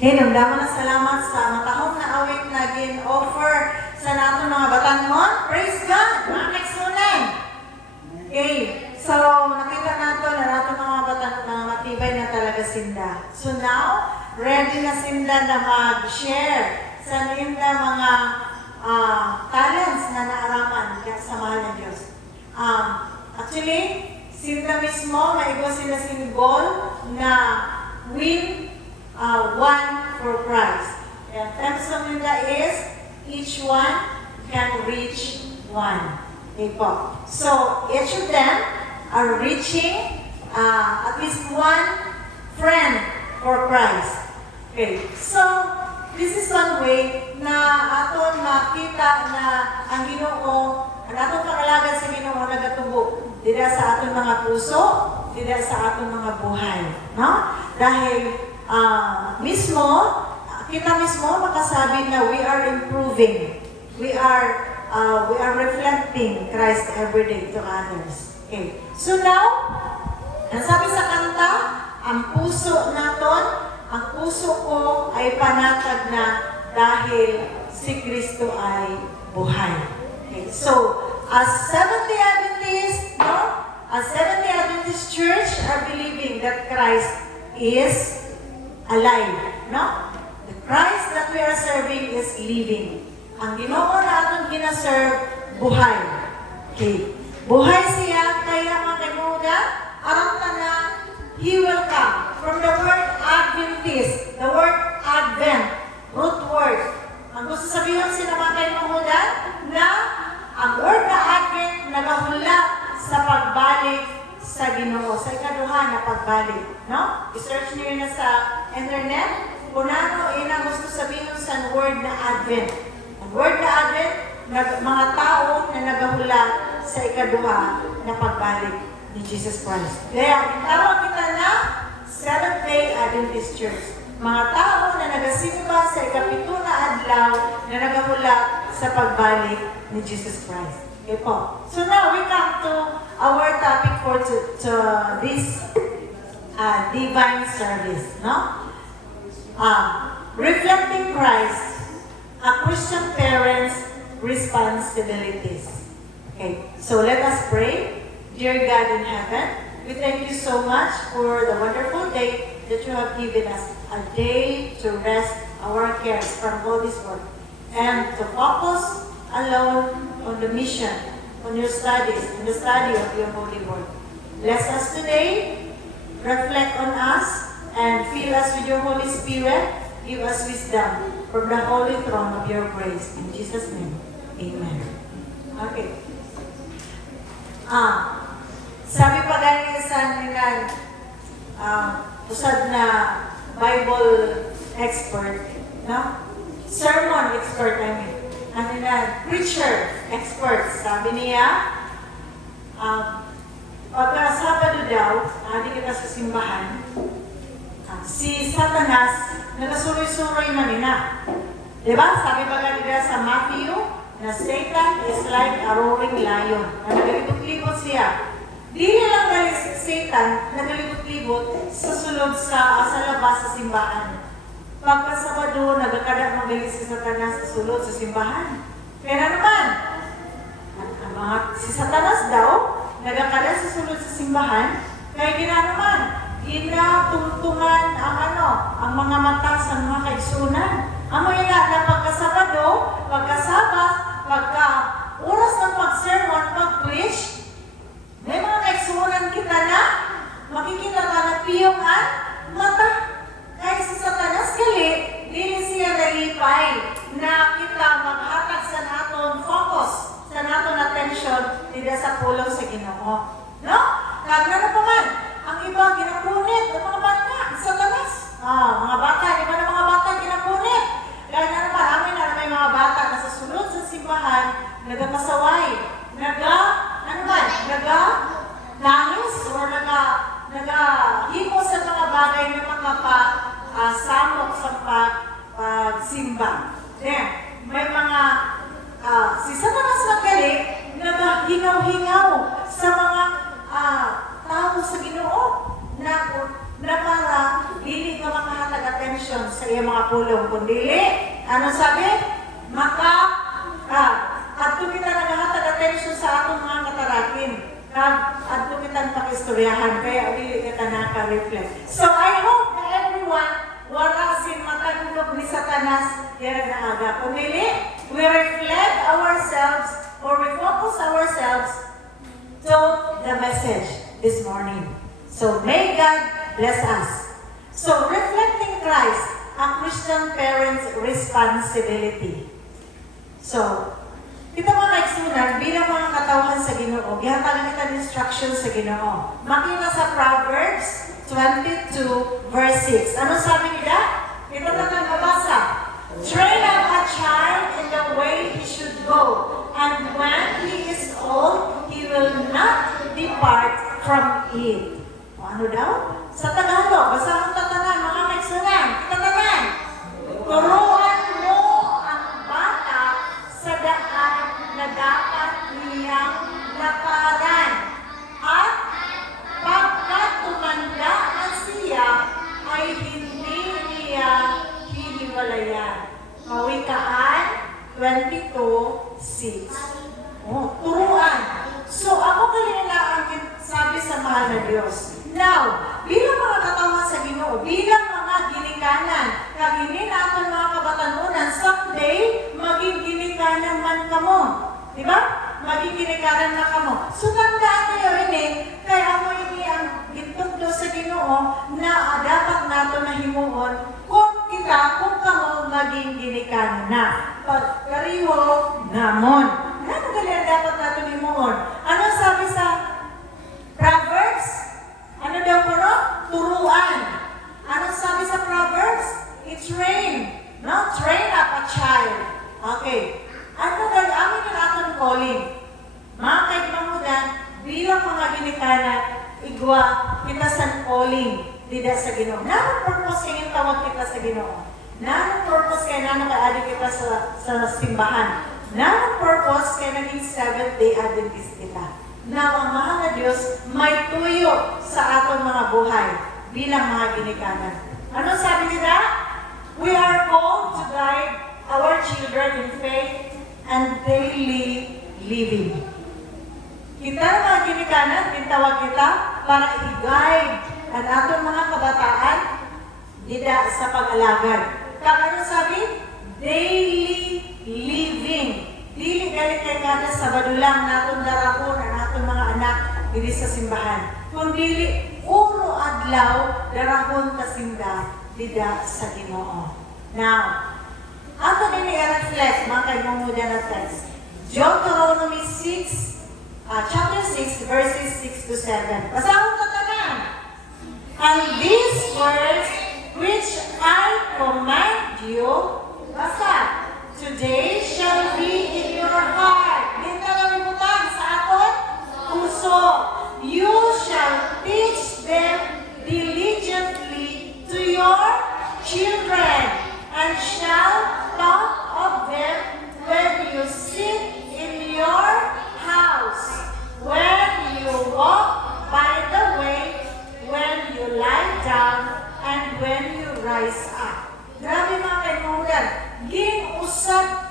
Hinumdaman na salamat sa matahong na awit na gin-offer sa nato mga batangon. Praise God! Mga kaigsunan! Okay, so nakita nato na nato mga batangon na matibay na talaga sinda. So now, ready na sinda na mag-share sa ninda mga talents na naaraman sa mahal ng Diyos. Actually, sinda mismo, maigo sila sinigol na win one for Christ. And terms of nila is, each one can reach one. Okay po. So, each of them are reaching at least one friend for Christ. Okay. So, this is one way na aton makita na ang Ginoo, ang atong pangalagan sa Ginoo nagatubo dida sa aton mga puso, dida sa aton mga buhay, no? Dahil kita mismo makasabi na we are improving. We are reflecting Christ every day to others. Okay. So now, ang sabi sa kanta, ang puso naton, ang puso ko ay panatag na dahil si Kristo ay buhay. Okay. So, as Seventh-day Adventists, no? As Seventh-day Adventist Church are believing that Christ is alive, no? The Christ that we are serving is living. Ang Ginoo na atong gina-serve, buhay. Okay. Buhay siya, kaya mga kaibigan, aram na He will come. From the word Adventist, the word Advent, root word. Ang gusto sabihin sila mga kaibigan, na ang word na Advent nagahula sa pagbalik sa Ginoo, sa ikaduha na pagbalik, no? I-search niyo na sa internet kung ano ina gusto sabihin sa word na Advent. Ang word na Advent, mga tao na nagahula sa ikaduha na pagbalik ni Jesus Christ. Kaya, tawag kita na Seventh-day Adventist Church. Mga tao na nagasimba sa ikapito na adlaw na nagahula sa pagbalik ni Jesus Christ. Okay po. So now we come to our topic for this divine service, no? Reflecting Christ, a Christian parent's responsibilities. Okay, so let us pray. Dear God in heaven, we thank you so much for the wonderful day that you have given us, a day to rest our cares from all this work and to focus alone on the mission, on your studies, on the study of your holy word. Bless us today, reflect on us, and fill us with your Holy Spirit. Give us wisdom from the holy throne of your grace. In Jesus' name, amen. Okay. Sabi pa ganyan sa nilan, usad na Bible expert, no? Sermon expert, I mean. Ano na, preacher expert. Sabi niya, pagka Sabado daw, di kita sa simbahan, si Satanas, nagasuroy-suroy na nila. Diba? Sabi ba ganyan sa Matthew, na Satan is like a roaring lion. Na nagalibot-libot siya. Di lang dahil Satan nagalibot-libot sa sulod sa labas sa simbahan. Pagka Sabado, nagkakada magaling si Satanas sa sulod sa simbahan. Pero naman, si Satanas daw, nagkakada sa sulod sa simbahan, kaya naman, ginatungtungan ang mga mata sa mga kaigsunan. Amo yan na pagka-Sabado, pagka-Sabat, pagka-oras ng pag-sermon, pag-preach, may mga kaigsunan kita na, makikita ka na piyongan, mata. Kaya sa Satanas gali, dili siya nalipay na kita maghatag sa naton focus, sa naton attention, dida sa pulong sa Ginoo. No? Kagna na pa man, ang iba ginapunit, ang mga bata, Satanas. Mga bata, iba na mga bata ginapunit. Kaya na pa, amin na may mga bata na sa sulod sa simbahan, nagpasaway, nangis, or naghimo sa mga bagay na makapasamok sa pagsimba. Then, may mga, si Satanas magali, naghingaw-hingaw sa mga tao sa Ginoo na para dili ka makahatag attention attention sa iyang mga pulong. Kundili, ano sabi? Adto kita naghatag attention sa atong mga katarakin. Adto kita pakistoryahan, kaya dili kita naka-reflect. So I hope na everyone, wala sin matagulog ni Satanas, yan na aga. Kundili, we reflect ourselves or we focus ourselves to the message this morning. So may God bless us. So reflecting Christ, a Christian parent's responsibility. So, kita mga kaigsunan, bilang mga katawhan sa Ginoo, gihatag kita instructions sa Ginoo. Makita sa Proverbs 22 verse 6. Ano sabi nila? Ito na nang mabasa. Train up a child in the way he should go, and when he is old, he will not depart from it. O ano daw? Sa Tagalog, basahon tatanan, mga kaigsunan, tatanan. Turuan mo ang bata sa daan na dapat niyang lakaran. At pagkat tumanda na siya, ay hindi niya hiniwalayan. Mawikaan 22:6. Oh, turuan. So, ako kanina ang sabi sa mahal na Diyos. Now, bilang mga katawan sa Ginoo, bilang mga ginikanan, kaginin natin mga kabatanunan, someday, maging ginikanan man kamo. Diba? Maging ginikanan na kamo. So, tandaan kayo ini, kaya mo ini ang gitugdo sa Ginoo na dapat nato na himuon kung kamo maging ginikanan na. Pagkariho namon. Ano gali dapat nato himuon? Ano sabi sa Proverbs? Ano daw po, no? Turuan. Ano sabi sa Proverbs? It's rain. No? Train up a child. Okay. Ano daw, amin yung atong calling. Mga kaigmamudan, bilang mga ginikanan, igwa, kita sa calling, dida sa Ginoo. Nanong purpose kayo tawag kita sa Ginoo? Nanong purpose kayo, nanong kaadi kita sa simbahan? Nanong purpose kayo naging Seventh-day Adventist kita? Na ang mahal na Diyos may tuyo sa atong mga buhay bilang mga ginikanan. Ano sabi nila? We are called to guide our children in faith and daily living. Kita na mga ginikanan, tintawag kita para i-guide ang atong mga kabataan dida sa pag-alagad. Kaya ano sabi? Daily living. Dili galit kay kada sa badulang natong darahon ang atong mga anak dili sa simbahan. Kung dili uro adlaw darahon ka simba dida sa Ginoo. Now, ato din i-reflect mga kaimudan na text. Deuteronomy 6, chapter 6, verses 6 to 7. Basahon ka tanan. And these words which I command you, basta, today shall be in your heart. Dito nalimutan sa aton puso. You shall teach them diligently to your children, and shall talk of them when you sit in your house, when you walk by the way, when you lie down, and when you rise up. Grabe mga kaibigan,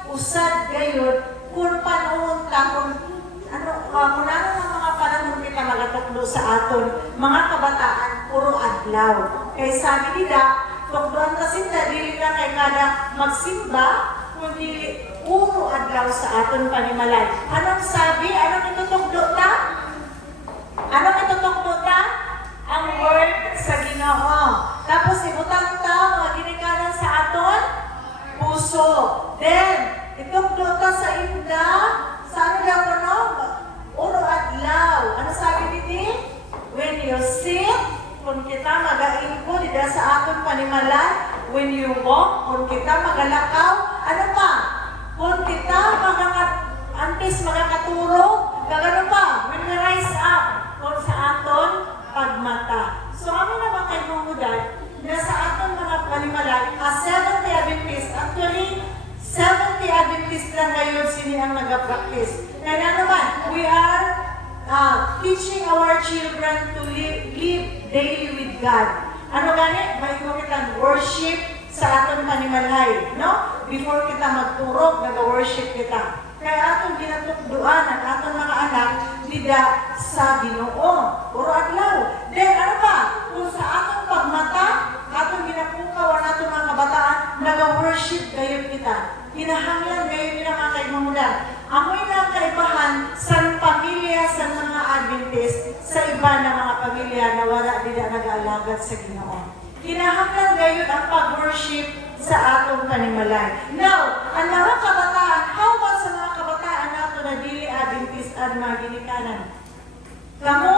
usad gayon kung panahon ta kung ano ang mga panahon kita magatukdo sa aton mga kabataan puro adlaw. Kay sabi nila, tukdoan ta sinta dili lang kay kada magsimba kundi puro adlaw sa aton panimalay. Anong sabi? Anong itutukdo ta? Anong itutukdo ta? Ang word sa Ginoo. Tapos ibutang ta mga ginikanan sa aton puso. Then, itukdo ta sa inda, sa ano daw ko no? Uro adlaw. Ano sabi dito? When you sit, kung kita mag-aingko, dida sa aton panimalan, when you walk, kung kita magalakaw, ano pa? Kung kita antes magakaturo, gagano pa? When we rise up, kung sa aton pagmata. So, kami naman kay Mumudan, na sa aton mga panimalan, Seventh-day Adventist, actually, Seventh-day Adventist lang ngayon sini ang nag-practice. Kaya naman, we are teaching our children to live daily with God. Ano gani? May kumitan worship aton panimalay, no? Before kita magturok, nag-worship kita. Kaya atong ginatukduan ang atong mga anak dida sa Ginoo. Puro adlaw. Then ano pa? Kung sa atong pagmata, atong ginapukaw ang atong mga kabataan, nag-worship gayon kita. Hinahanglan gayon nila mga kaimamulan. Amoy na ang kaibahan sa pamilya sa mga Adventist sa iba na mga pamilya na wala nila nag-aalagad sa Ginoo. Hinahanglan gayon ang pag-worship sa atong panimalay. Now, ang mga kabataan, how about sa mga kabataan nato na dili Adventist at mga ginikanan? Kamu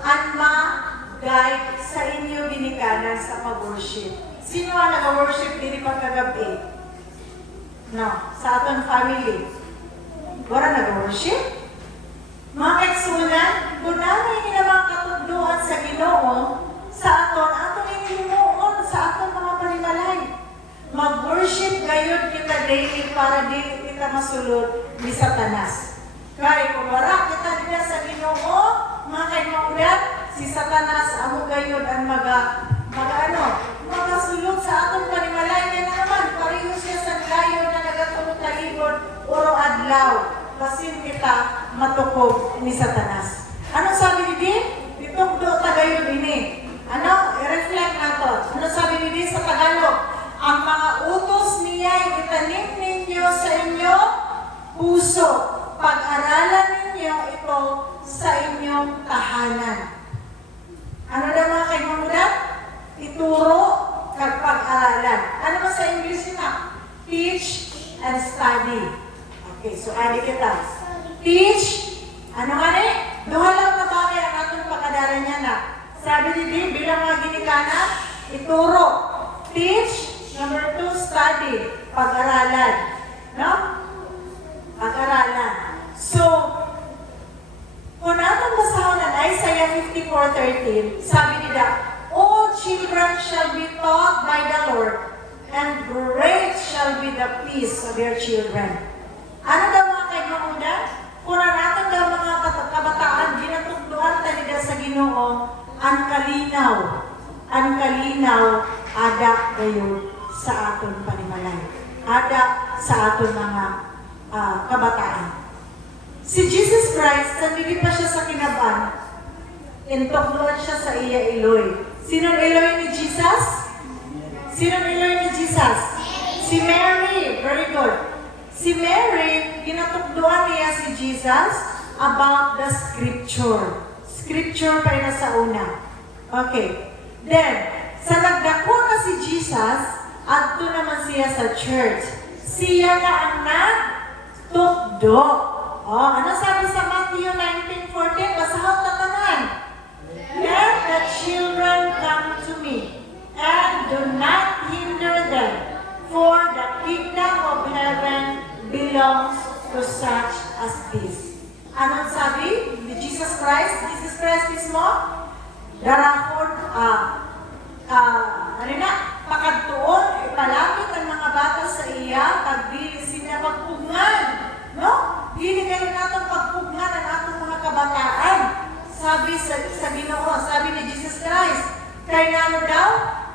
ang ma-guide sa inyo ginikanan sa pag-worship. Sino ang nag-worship dili pagkagabi? No, sa atong family. Wala nag-worship? Mga kaigsunan, kung namin nila mga katugduan sa Ginoo, sa aton inimuon sa aton mga panimalay. Mag-worship gayon kita daily para dili kita masulod ni Satanas. Kaya kung wala kita nila sa Ginoo, mga kaimamulan, si Satanas amo gayon ang magasulod sa atong panimalay. Kaya naman, pareho siya sa gayon na nagatulog talibod oro adlaw. Pasin kita matukog ni Satanas. Ano sabi ni Di? Itugdo tagayon ini. Ano? I-reflect nato. Ano sabi ni Di sa Tagalog? Ang mga utos niya itanim ninyo sa inyo puso. Pag-aralan ninyo ito sa inyong tahanan. Ano na mga kaimamulan? Ituro kag pag-aralan. Ano ba sa English na? Teach and study. Okay, so adi kita. Teach. Ano nga ni? Duha lang na bagay ang atong pag-adaran niya na. Sabi ni Di, bilang mga ginikana, ituro. Teach. Number 2, study. Pag-aralan. No? Pag-aralan. So, kung atong basahon ng Isaiah 54:13, sabi nila, all children shall be taught by the Lord, and great shall be the peace of your children. Ano daw mga kaimamulan? Kung natin daw mga kabataan, ginatugduan talaga sa Ginoo, ang kalinaw, ada gayon sa aton panimalay. Ada sa aton mga kabataan. Si Jesus Christ, nandili pa siya sa kinaban, intokluan siya sa iya Eloy. Sinong Eloy ni Jesus? Sinong Eloy ni Jesus? Si Mary. Very good. Si Mary, ginatukduan niya si Jesus about the scripture. Scripture pa rin sa una. Okay. Then, sa nagdako na si Jesus, adto naman siya sa church. Siya na ang nagtukdo. Oh, ano sabi sa Matthew 19:14? Basahon na tanan. Let the children come to me, and do not hinder them, for the kingdom of heaven belongs to such as this. Anong sabi ni Jesus Christ? Jesus Christ mismo, darahon, pakadtuon, ipalapit ang mga bata sa iya, pagdili sila pagpungan. No? Dili kayo natin pagpungan ang atong mga kabataan. Sabi sa Ginoo, sabi ni Jesus Christ, kay nano daw,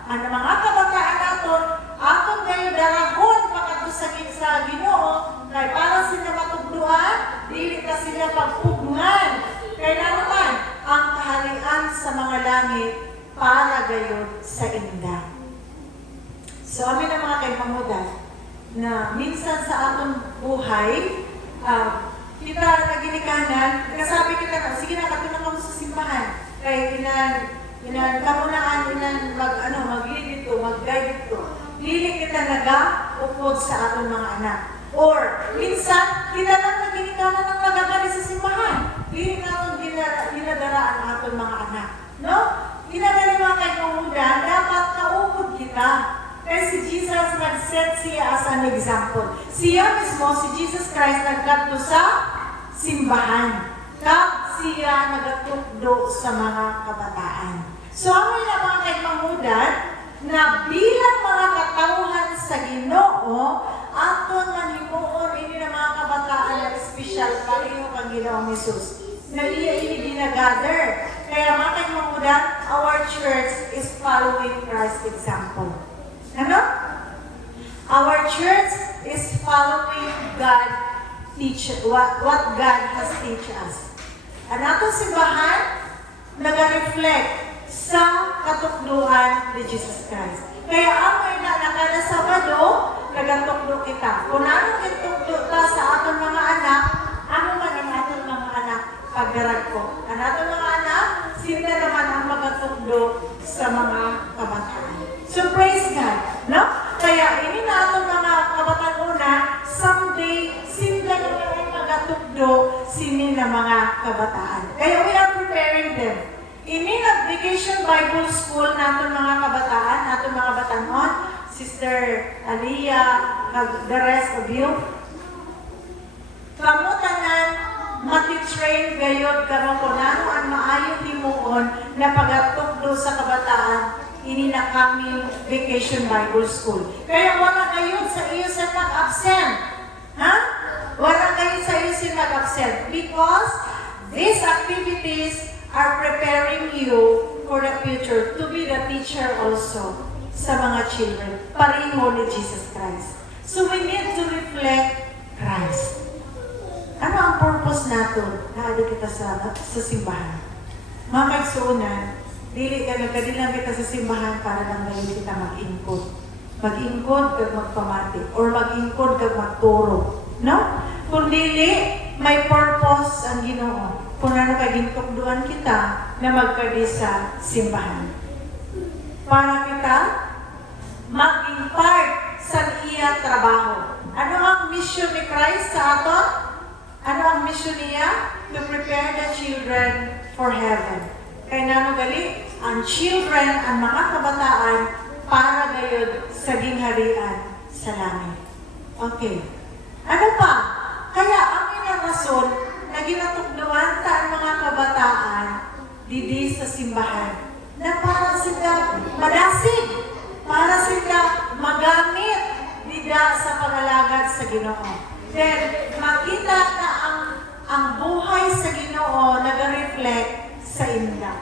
ang mga kabataan naton, aton kayo darahon pakadto sa Ginoo, kay para sila matugduan, dili ka sila pagpungan. Kay nano man, ang kaharian sa mga langit, para gayon sa inda. So, amin ang mga kaipamudan na minsan sa atong buhay, kita naginikanan, kasabi kita na, sige na, katulong kamo sa simbahan. Kaya kamunaan, mag-lead dito, mag-guide dito. Lili kita nag-upod sa atong mga anak. Or, minsan, kita lang naginikanan ng nagakali sa simbahan. Lili natin ginadara ang atong mga anak. No? Ginagaling mga kaipamudan, dapat kaupod kita. Kaya si Jesus nag-set siya as an example. Siya mismo, si Jesus Christ, nagkatlo sa simbahan. Kap siya nagatukdo sa mga kabataan. So, ang mga kaipamudan, na bilang mga katauhan sa Ginoo, aton manimuon ini na mga kabataan na espesyal pareho kang Ginoong Hesus. Na iya ini ginagather. Kaya mga kaipamudan, our church is following Christ's example. Ano? church is following God what God has teach us. Ang atong simbahan, nag-reflect sa katukduan ni Jesus Christ. Kaya ang may nakada Sabado, nagatukdo kita. Kung ano itukdo ta sa aton mga anak, ano man ang aton mga anak pagdarag ko. Ang aton mga anak, sila naman ang magatukdo sa mga kabataan. So praise God, no? Kaya ini na aton mga kabataan una, someday, sila naman ang magatukdo sini na mga kabataan. Kaya we are preparing them. Ini nag-vacation Bible School natin mga kabataan, natin mga batanon, Sister Aliyah, the rest of you. Kamutanan, mati-train gayod kamo kung ano ang maayong himuon na pag-atukdo sa kabataan, ini na kami vacation Bible School. Kaya wala kayo sa iyo sa nag-absent. Ha? Wala kayo sa iyo sa nag-absent. Because these activities are preparing you for the future to be the teacher also sa mga children. Pareho ni Jesus Christ. So we need to reflect Christ. Ano ang purpose natin na adi kita sa simbahan? Mga kaigsuunan, dili lang kita sa simbahan para lang ngayon kita mag-ingkod. Mag-ingkod kag magpamati or mag-ingkod kag magturo. No? Kung dili, may purpose ang Ginoo. Kung ano kagintukduan kita na magkadi sa simbahan. Para kita maging part sa iya trabaho. Ano ang mission ni Christ sa aton? Ano ang mission niya? To prepare the children for heaven. Kaya nano gali, ang children, ang mga kabataan, para gayud sa gingharian sa langit. Okay. Ano pa? Kaya ang rason na ginatukduan ta ang mga kabataan didi sa simbahan na para sila madasig, para sila magamit dida sa pangalagad sa Ginoo. Then, makita na ang buhay sa Ginoo nag-reflect sa inda.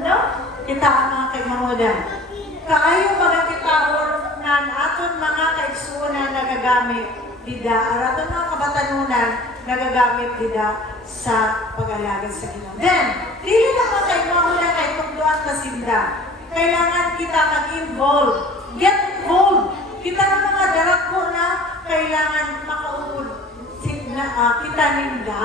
Ano? Kita ang mga kaimamudan. Kaayo magakitaon na aton mga kaigsuunan nagagamit dida, aton mga kabatanunan nagagamit dida sa pag-alagad sa Ginoo. Then, dili na mo tayo mamula kay tugduan na sinda. Kailangan kita mag-involve. Get involved. Kita na mga darako na kailangan makaupod kita ninda.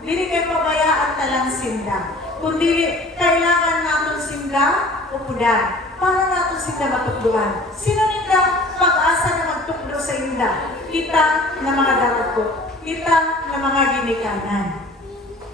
Dili kay pabayaan talang sinda. Kundi kailangan natin sinda upudan para natin sinda matugduan. Sino ninda pag-asa na magtukdo sa inda? Kita na mga darako. Kita na mga ginikanan.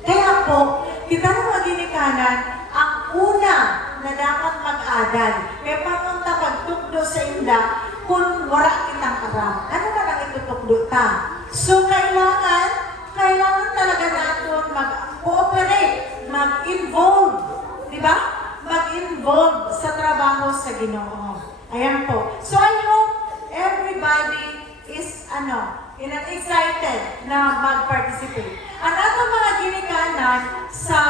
Kaya po, kita na mga ginikanan, ang una na dapat mag-adal. Kaya pamunta pagtukdo sa inda, kung wala kitang aram. Ano na lang itutukdo ta? So, kailangan talaga natin mag-cooperate, mag-involve. Diba? Mag-involve sa trabaho sa Ginoo. Ayan po. So, I hope everybody is, excited na mag-participate. Ang atong mga ginikanan sa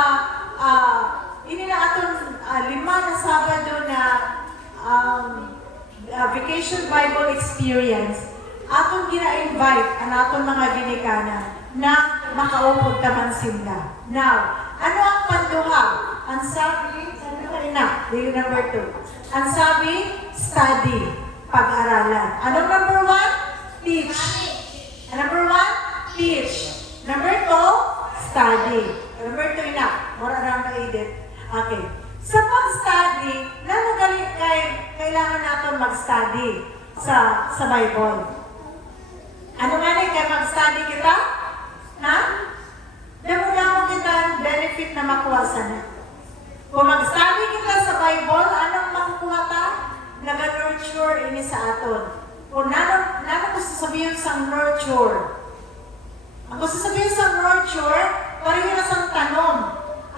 aton 5 na Sabado na Vacation Bible Experience, atong gina-invite ang atong mga ginikanan na makaupod taman sila. Now, ano ang panduha? Ang sabi, number 2. Ang sabi, study, pag-aralan. Anong number 1? Teach. Number 1, teach. Number 2, study. Number 2 na. Mura na ka-edit. Okay. Sa pag-study, kailangan natin mag-study sa Bible. Ano nga kaya mag-study kita? Ha? Damo-damo kita ang benefit na makuha sa na. Kung mag-study kita sa Bible, anong makukuha ta? Nag-nurture ini sa aton. Kung nano ko sasabihin sa nurture. Ang gusto sabihin sa nurture, pareho na sa tanong.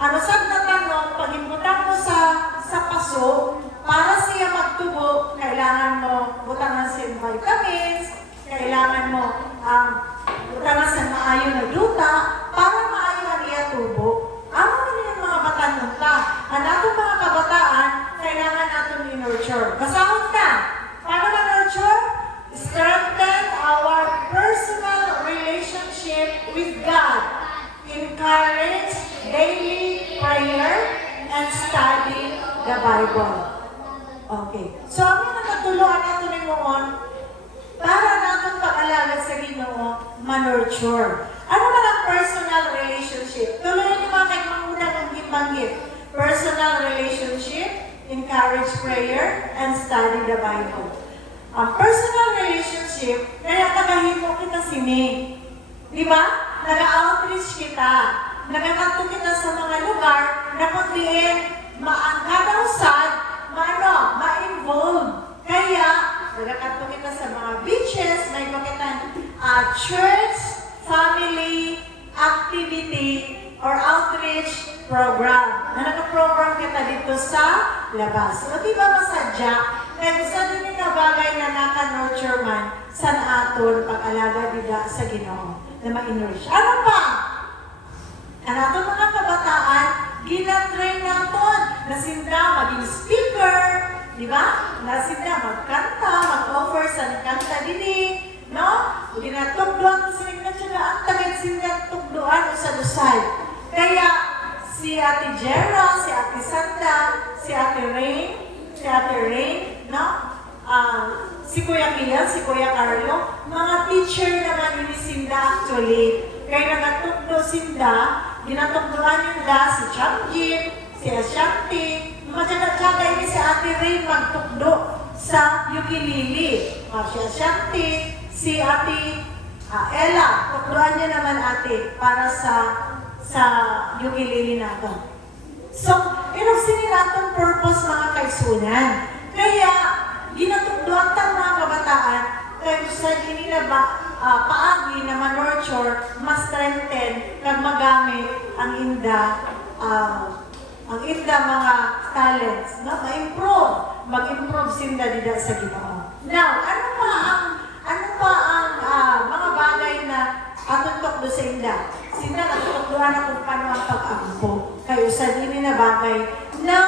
Ano saan na tanong, pag imbutan mo sa paso, para siya magtubo, kailangan mo butangan sa vitamins, kailangan mo butangan sa maayo na duta, para maayo na niya tubo. Ano na yung mga batanong ta? Ang atong mga kabataan, kailangan natin i-nurture. Kasahon na. Paano na nurture? Strengthen encourage daily prayer and study the Bible. Okay. So, ang nakatulungan nato ni Moon, para natin pag-alaga sa Ginoo, manurture. Ano man ang personal relationship? Tuloy niyo mga kay mangunang ang gibanggit. Personal relationship, encourage prayer, and study the Bible. Ang personal relationship, kaya tagahimo kita sini. Di ba? Nag-outreach kita. Nagkakanto kita sa mga lugar na kung diin, kada usad, ma-involve. Kaya, nagkakanto kita sa mga beaches, may makita church, family, activity, or outreach program. Na naka-program kita dito sa labas. O di ba masadya? Kaya gusto din na bagay na naka-nurture man sa aton pag-alaga dida sa Ginoo na ma-enrich. Ano pa? Ang aton mga kabataan, gina-train naton na sinda maging speaker, di ba? Na sinda magkanta, mag-offer sa kanta dini, no? Ginatugduan ko sinig na siya ang tagad sinda tugduan o sa dusay. Kaya si Ate Jera, si Ate Santa, si Ate Rain, no? Si Kuya Kian, si Kuya Carlo, mga teacher naman ini sinda actually. Kaya nagatugdo sinda, ginatugduan yung si Changjin, si Ashanti, matyaga-tyaga ini si Ate Rain magtugdo sa ukulele. Si Ashanti, si Ate Ella, tugduan niya naman ate para sa ukulele natin. So, sinin natin purpose mga kaisunan. Kaya, ginatugduan tang mga kabataan, kaya sa nila paagi na ma-nurture, ma-strengthen, kag magamit ang inda mga talents, no? Mag-improve sinda dida sa Ginoo. Now, ano pa ang mga bagay na atong tukdo sa inda? Sinda natutugduan na kung paano ang pag-ampo. Kayo sa dini na bagay na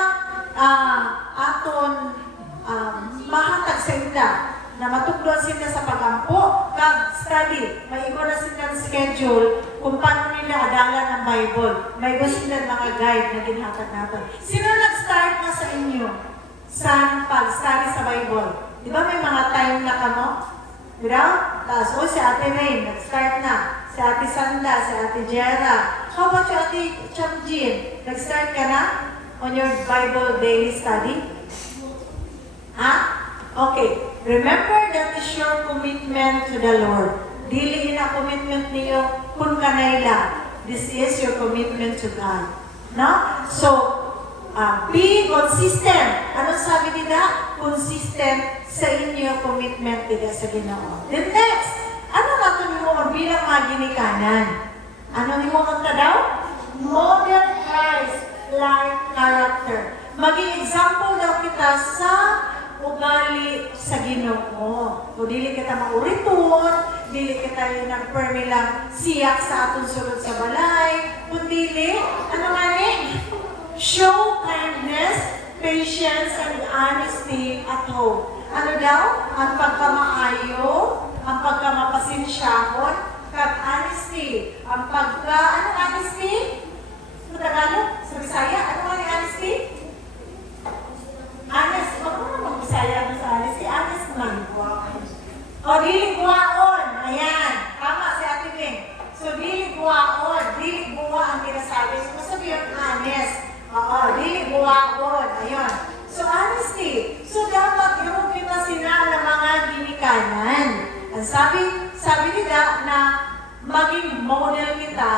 aton mahatag sa inda na matugduan sila sa pag-ampo, kag-study. Maigo na sila ng schedule kung paano nila adalan ang Bible. May gusto sila mga guide na ginhatag natin. Sino nag-start na sa inyo sa pag-study sa Bible? Di ba may mga time na kamo? Diba? Tapos, si Ate Rain, nag-start na. Si Ate Sanda, si Ate Jera. How about you, Ate Changjin? Nag-start ka na on your Bible daily study? Ha? Okay. Remember that is your commitment to the Lord. Dili na commitment niyo kung kanayla. This is your commitment to God. No? So, be consistent. Ano sabi nila? Consistent sa inyo commitment nila sa Ginoo. Then next, ano nato ni mo bilang mga ginikanan? Ano ni mo kanta daw? Model Christ-like character. Maging example daw kita sa ugali sa Ginoo. O dili kita mauriton, dili kita yung nagpermilang siyak sa atong sulod sa balay, kundi ano nga ni? Show kindness, patience, and honesty at home. Ano daw? Ang pagkamaayo, ang pagkamapasensyahon, kag honesty. Ang ano honesty? Sa Tagalog? Sa Bisaya? Ano nga ni honesty? Honest. Ano Bisaya sa honesty? Honest man. O, dili guwaon. Ayan. Tama si Ate Bing. So, dili guwaon. Dili guwa ang kinasabi. So, sabi yung honest. Oo, dili guwaon. Ayun. So, honesty. So, dapat yung kita sila ng mga ginikanan. Ang sabi nila na maging model kita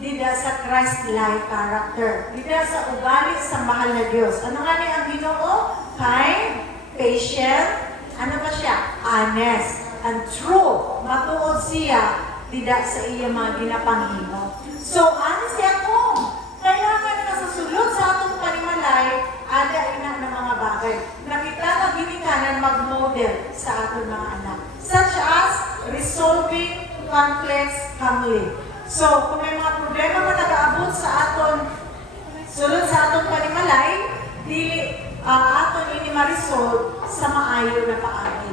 dida sa Christ-like character. Dida sa ugali sa mahal na Diyos. Ano nga niya ang Ginoo? Kind, patient, ano ba siya? Honest, and true. Matuod siya dida sa iya mga ginapanghimo. So, honesty ako. Kailangan na sa sulod sa atong panimalay, ada ina ng mga bagay. Nakita na ginikanan mag-model sa atong mga anak. Such as resolving conflicts calmly. So, kung may mga problema man nag-aabot sa aton, sulod sa atong panimalay, aton ini ma-resolve sa maayo na paagi.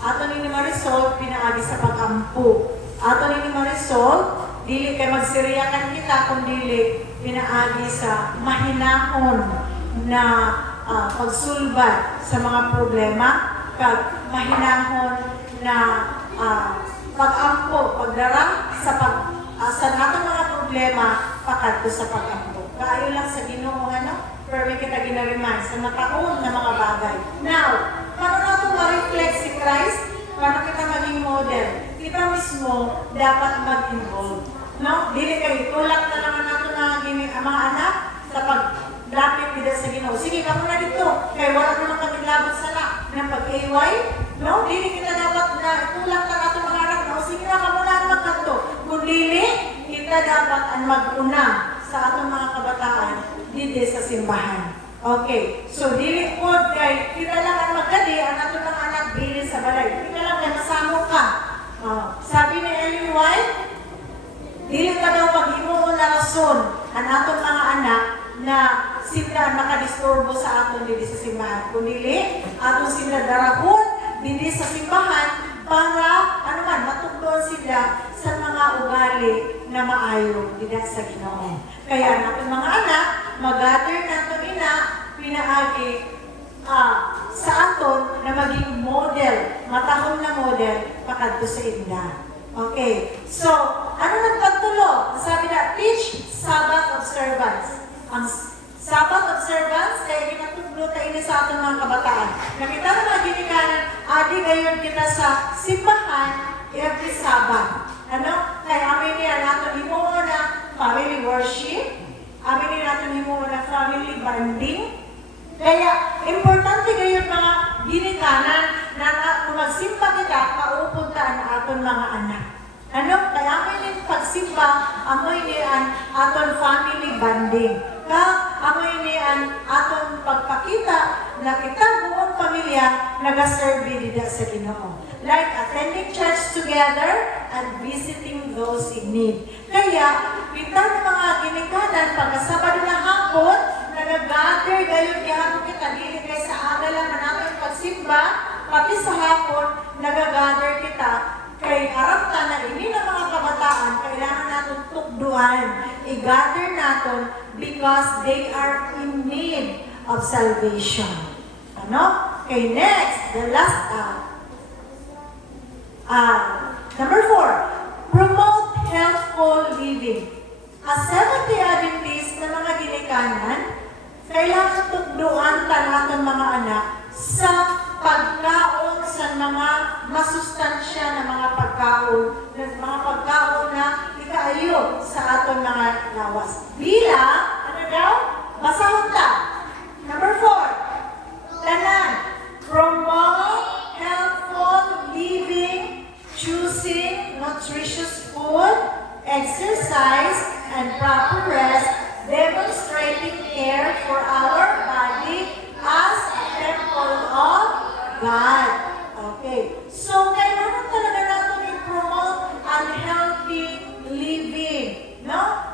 Aton ini ma-resolve pinaagi sa pag-ampo. Aton ini ma-resolve dili kay magsiriyakan kita kung dili pinaagi sa mahinahon na pagsulbad sa mga problema, kag mahinahon na pag-ampo, pagdarang sa natong mga problema, pakadto sa pag-ampo. Kaayo lang sa Ginoo pero may kita ginaremind sa nataon na mga bagay. Now, paano natin ma-reflect si Christ? Paano kita maging model? Kita mismo dapat mag-involve. No? Dili kayo, tulak na naman natin ang mga anak sa paglapit nila sa Ginoo. Sige, kamo na dito. Kaya wala naman kami labot sa ng pag-AY. No? Dili kita dapat na tulak na natin mga anak. No? Sige na, kamo na magkanto. Kung dili, kita dapat ang mag-una sa atong mga kabataan dito sa simbahan. Okay. So, dili po kay kita lang ang magkadi, ang atong mga anak dili sa balay. Kita lang na masamo ka. Sabi ni Ellen White, dili ka daw pag-himuon na rason ang atong mga anak na sila nakadisturbo sa aton dito sa simbahan. Kung dili, atong sila darahon dito sa simbahan para, matugtuan sila sa mga ugali na maayo dito sa Ginoo. Kaya ang atong mga anak, mag-gather nato ina, pinaagi sa aton na maging model, matahon na model, pakadto sa inda. Okay. So, ano nagpagtulo? Sabi na, teach Sabbath observance. Ang Sabbath observance, kaya ginatuglo tayo sa ating mga kabataan. Nakita na mga ginikanan, adi gayon kita sa simbahan every Sabbath. Kaya amin niya natin himuon na family worship, amin niya natin himuon na family bonding. Kaya, importante gayon mga ginikanan na kung magsimba kita, maupunta ang aton mga anak. Kaya amin din pagsimba, amoy niyan aton family bonding. Amoy niyan aton pagpakita na kita buong pamilya nag-serve dito sa Ginoo. Like attending church together and visiting those in need. Kaya, pintar ng mga ginikanan, pagkasabado na hapon, na nag-gather gayon gihapon kita, dili kay sa aga lang na natin pagsimba, pati sa hapon, nag-gather kita, kay harapta na ini ng mga kabataan, kailangan natin tukduan, i-gather natin because they are in need of salvation. Okay, next, the last number 4, promote healthful living. As Seventh-day Adventist na mga ginikanan, kailangan tukduan natin mga anak sa pagkaon sa mga masustansya na mga pagkaon na ikaayo sa aton mga lawas. Bilang, basahon ta. Number 4, tanan, promote healthful living, choosing nutritious food, exercise, and proper rest, demonstrating care for our body as a temple of God. Okay. So, kailangan talaga natin i-promote unhealthy living.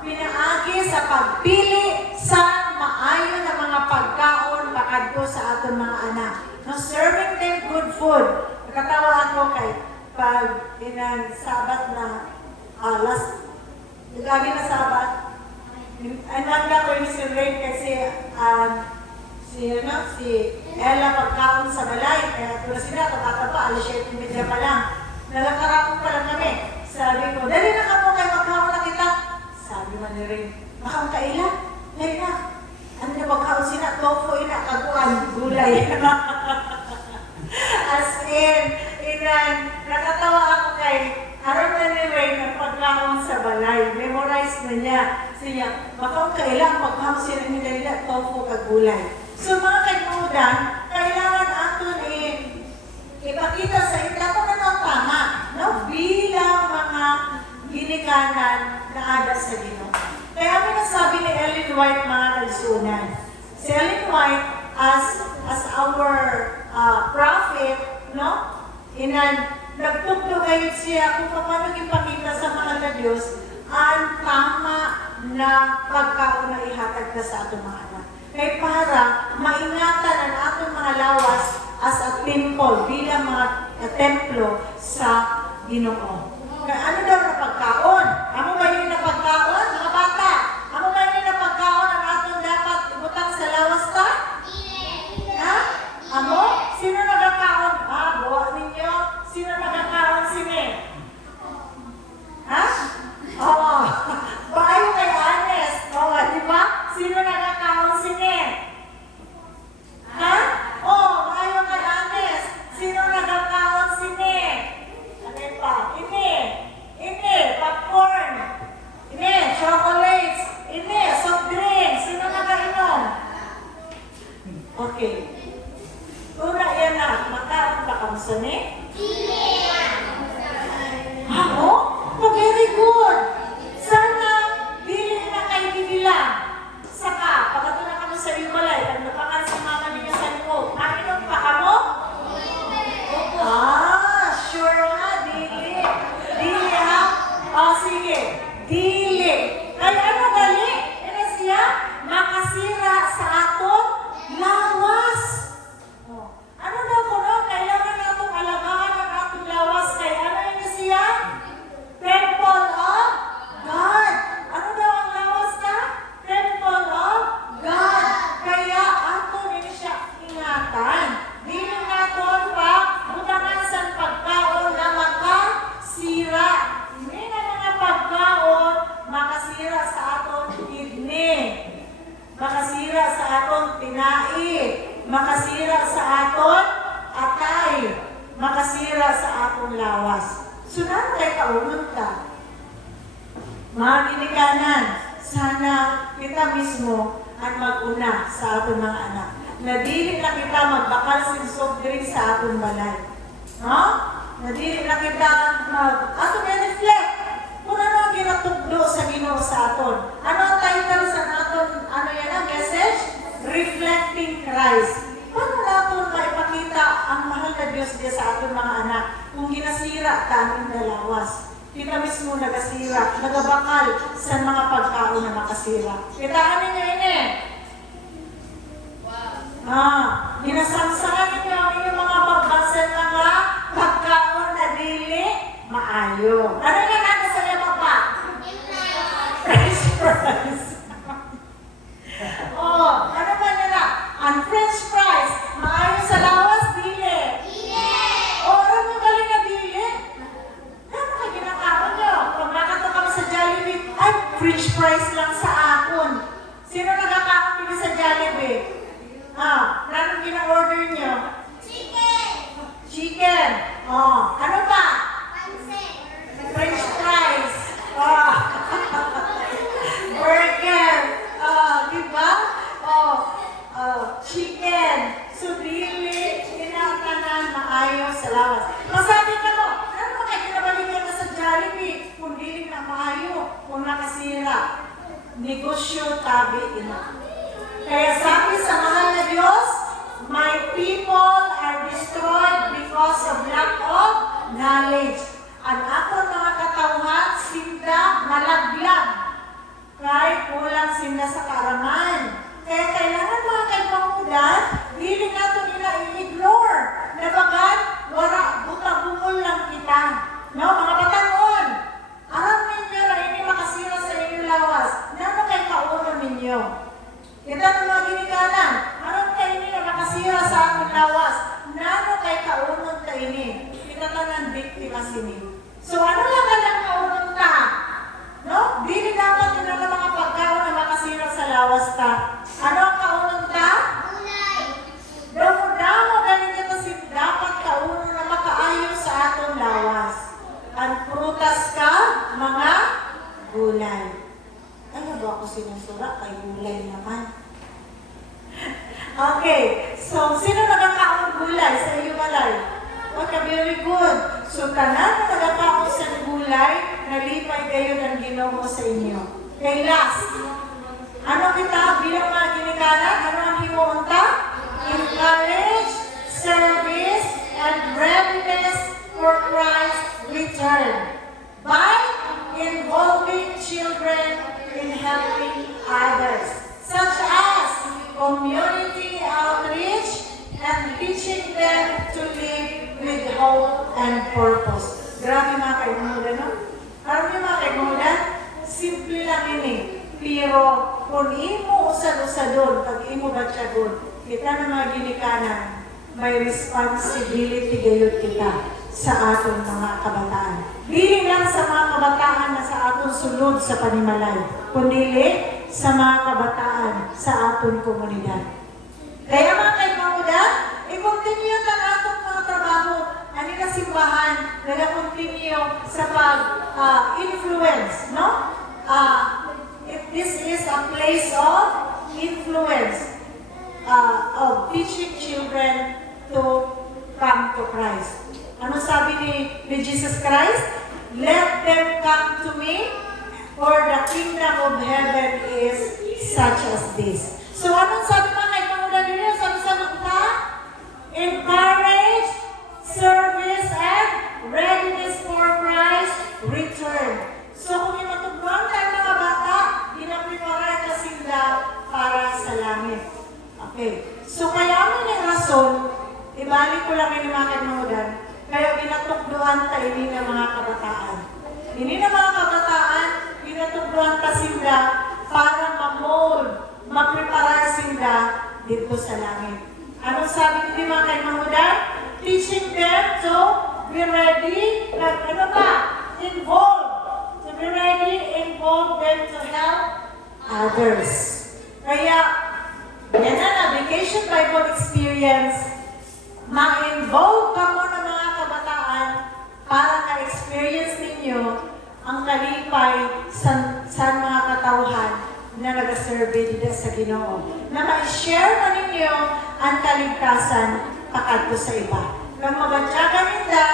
Pinaagi sa pagpili sa maayo na mga pagkaon pakadto sa aton mga anak. Serving them good food. Nakatawa ako kay pag Sabat na lagi na Sabat, nagla ko yung si Ray kasi si Ella pagkaon sa balay, kaya tulad sila, tatata pa, alas 7:30 pa lang. Nalakarapon pa lang kami. Sabi ko, dali na ka mo kayo, magkaon na kita. Sabi man ni Ray, makaon ka Ella? Ella, ano na magkaon sila? Tofu, kaguan, gulay. As in, nakatawa ako kay Harold na ni Ray ng pagkaon sa balay. Memorize na niya. Siya, makaon ka Ella, pagkaon sila nila, tofu, kagulay. So mga kaibigan, kailangan aton ipakita sa inyo kung ano ang tama, bilang mga ginikanan na ada sa Ginoo. Kaya may nasabi ni Ellen White mga kalisunan. Si Ellen White as our prophet, nagtugtog kayo siya kung paano ipakita sa mga na Diyos ang tama na pagkaon na ihatag ka sa atong mga anak. Kaya para maingatan ang atong mga lawas as a temple, bilang mga templo sa Ginoo. Kaya ano daw na pagkaon? Amo ba yung lawas. Sunan kay kaunod ka. Mga ginikanan, sana kita mismo ang mag-una sa aton mga anak. Nadili na kita magbakal sin soft drink sa aton balay. No? Nadili na kita aton reflect kung ano ang ginatugdo sa Ginoo sa aton. Ano ang title sa aton, ano yan ang message? Reflecting Christ. Paano natin maipakita ang mahal na Diyos diya sa ating mga anak kung ginasira taming dalawas? Kita mismo nagasira, nagabakal sa mga pagkaon na makasira. Kitaan ninyo ini. Ginasangsangan ninyo ang inyong mga pagbasan mga pagkaon na dili maayo. Ano yan natin sa niya pa? French fries. Ano ba nila? Ang French fries, maayo sa lawas, dili. Ano mo galing na dili? Ano ka ginakaon nyo? Pag nakato kami sa Jollibee, ay, French fries lang sa akon. Sino nagkakaon dito sa Jollibee? Anong gina-order nyo? Chicken. Ano pa? French fries. Burger. Diba? Chicken. So, dili, kinakanan, maayo sa lawas. Masabi ka mo, ano mo kayo kinabalikan na sa Jollibee? Kung dili na maayo, kung nakasira. Negosyo, tabi, ina. Kaya sabi sa mahal na Diyos, my people are destroyed because of lack of knowledge. Ang aton mga katauhan, sinda, malaglag. Kahit kulang sinda sa kaaraman. Kaya kailangan mga kaipangudan, dili nato nila i-ignore. Nabagan, wala, buta-bungol lang kita. No, mga batanon, aram ninyo na hindi makasira sa inyong lawas. Nano kay kauno ninyo? Kita ng mga ginikanan, aram kayo ninyo makasira sa ating lawas. Nano kay kaunon ka ini? Kita ng biktima sini. So ano lang ka ng kaunon ta? No? Dili dapat yun ang mga pagkaon na makasira sa lawas ta. Ano ang kaunon ta? Damo-damo galing ito dapat kaunon na makaayon sa atong lawas. Ang prutas ka, mga gulay. Ano ba ako sinusura? Ay gulay naman. Okay, so sino nagkakaon gulay sa iyo balay? Okay, very good. So tanan na nagkakaon sa gulay, nalipay kayo ng Ginoo sa inyo. Okay, last. Ano kita bilang mga ginikanan? Ano ang himuunta? Encourage, service, and readiness for Christ's return by involving children in helping others, such as community outreach and teaching them to live with hope and purpose. Grabe mga kaimudan, no? Alam niyo mga kaimudan, simple lang ini. Pero kung imo usad-usadon, pag imo batyagon, kita na mga ginikanan, may responsibility gayud kita sa aton mga kabataan. Dili lang sa mga kabataan na sa aton sulod sa panimalay, kundi sa mga kabataan sa aton komunidad. Kaya mga kaimudan, i-continue na atong mga trabaho na nila simbahan, nag-continue sa pag-influence, no? This is a place of influence, of teaching children to come to Christ. Ano sabi ni Jesus Christ? Let them come to me, for the kingdom of heaven is such as this. So anong sabi mga kaipangunan nila? Sabi-sabi ka? Encourage, service, and readiness for Christ's return. So kung imatugnuan tayo mga bata, pinaprepare ka sila para sa langit. Okay. So kaya amin yung rason, ibalik ko lang yung mga kaipangunan, kaya pinatugnuan tayo ng mga kabataan. Hindi na mga kabataan, pinatugnuan ta sila para ma-mold, ma-prepare sila dito sa langit. Anong sabi nito mga kaimangudan? Teaching them to be ready, involve. To be ready, involve them to help others. Kaya, yan na, Vacation Bible Experience, ma-involve ka mo ng mga kabataan para ninyo ang kalipay sa mga katawhan na nag-survey dito sa Ginoo. Na ma-share na ninyo ang kaligtasan pakadto sa iba. Kung mabatyagan nila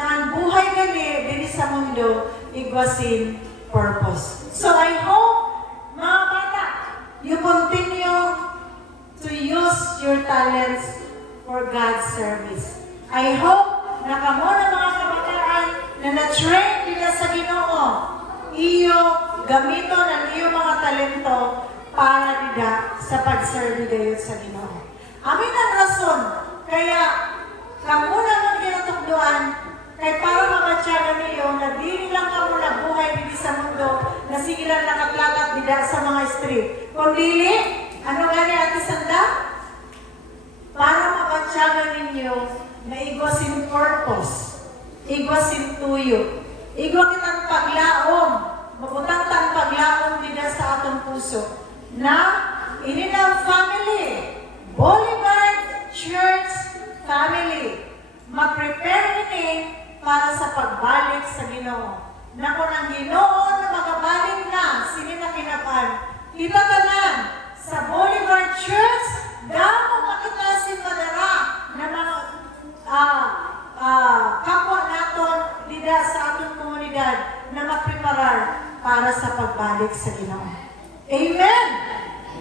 na ang buhay gali dili sa mundo, igwasin purpose. So I hope, mga bata, you continue to use your talents for God's service. I hope na kamo na mga kabataan na na-train nila sa Ginoo, iyo gamiton ang iyo mga talento para nila sa pag-serve dayon sa Ginoo. Amin ang rason, kaya kamo na magkinatukduan, kay para mamatyagan niyo na dili lang kamo na buhay dito sa mundo, na sige lang nakatlakat nila sa mga street. Kung dili, ano gani Ate Sanda? Para mamatyagan ninyo na igwasin purpose, igwasin tuyo, igwa kitang paglaom, mabutang tang paglaom nila sa atong puso, na ininang family, Boulevard Church family, mag-prepare ini para sa pagbalik sa Ginoo. Na kung ang Ginoo na magabalik na, sini na kinapan, kita tanan sa Boulevard Church, damo makita si Madara na mga kapwa naton dida sa atong komunidad na magpreparar para sa pagbalik sa Ginoo. Amen!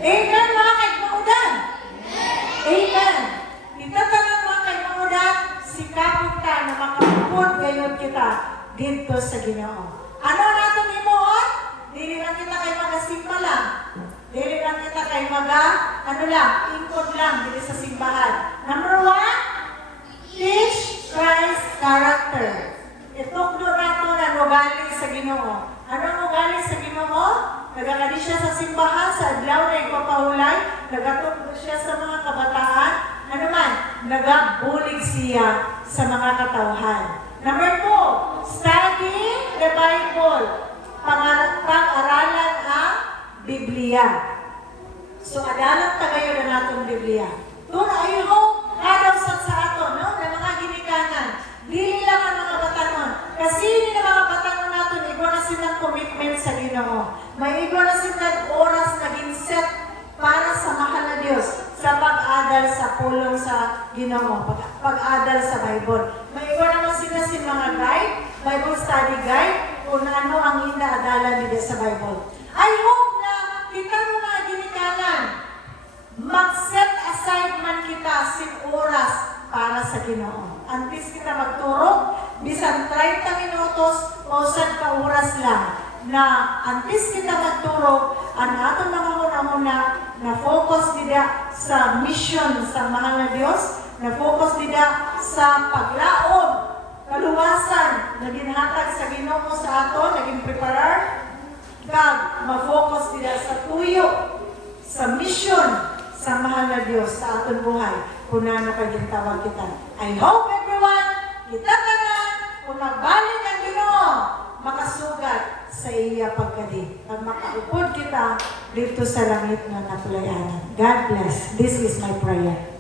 Amen mga kaibigan! Amen! Kita tanan mga kaibigan, sikapon ta na makapupod gayon kita dito sa Ginoo. Ano natong imuon? Dili lang kita kay magasimba lang. Dili lang kita kay ingkod lang dito sa simbahan. Number 1, teach Christ character. Itukdo nato na ugali sa Ginoo. Ano ang ugali sa Ginoo? Nagakadi siya sa simbahan, sa adlaw na ipapahulay, nagatukdo siya sa mga kabataan, ano man, nagabulig siya sa mga katawhan. Number 2, study the Bible. Pag-aralan ang Biblia. So, adalat tagayo na natong Biblia. Doon ayo, kadaw sa ato, no? Na mga ginikanan. Dili lang ang mga batanon. Kasi hindi na mga batanon natin, iba na silang commitment sa Ginoo. May iba na silang oras naging set para sa mahal na Diyos sa pag-adal sa pulong sa Ginoo, pag-adal sa Bible. May iba naman sila mga guide, Bible study guide, kung ano ang inaadalan nila sa Bible. I hope na kita mga ginikanan, mag-set aside man kita sin oras para sa Ginoo. Antes kita magturo, bisan 30 minutos o 1 ka oras lang, na antes kita magturo, ang atong mga una-una na focus nila sa mission sa mahal na Diyos, na focus nila sa paglaom, kaluwasan na ginhatag sa Ginoo sa ato, naging preparar, God, ma-focus nila sa tuyo, sa mission sa mahal na Diyos sa atong buhay, kung ano kayong tawag kita. I hope everyone, kita ka na, kung magbalik ang Ginoo, makasugat sa iya pagkadi. Pag makaupod kita dito sa langit na napulayanan. God bless. This is my prayer.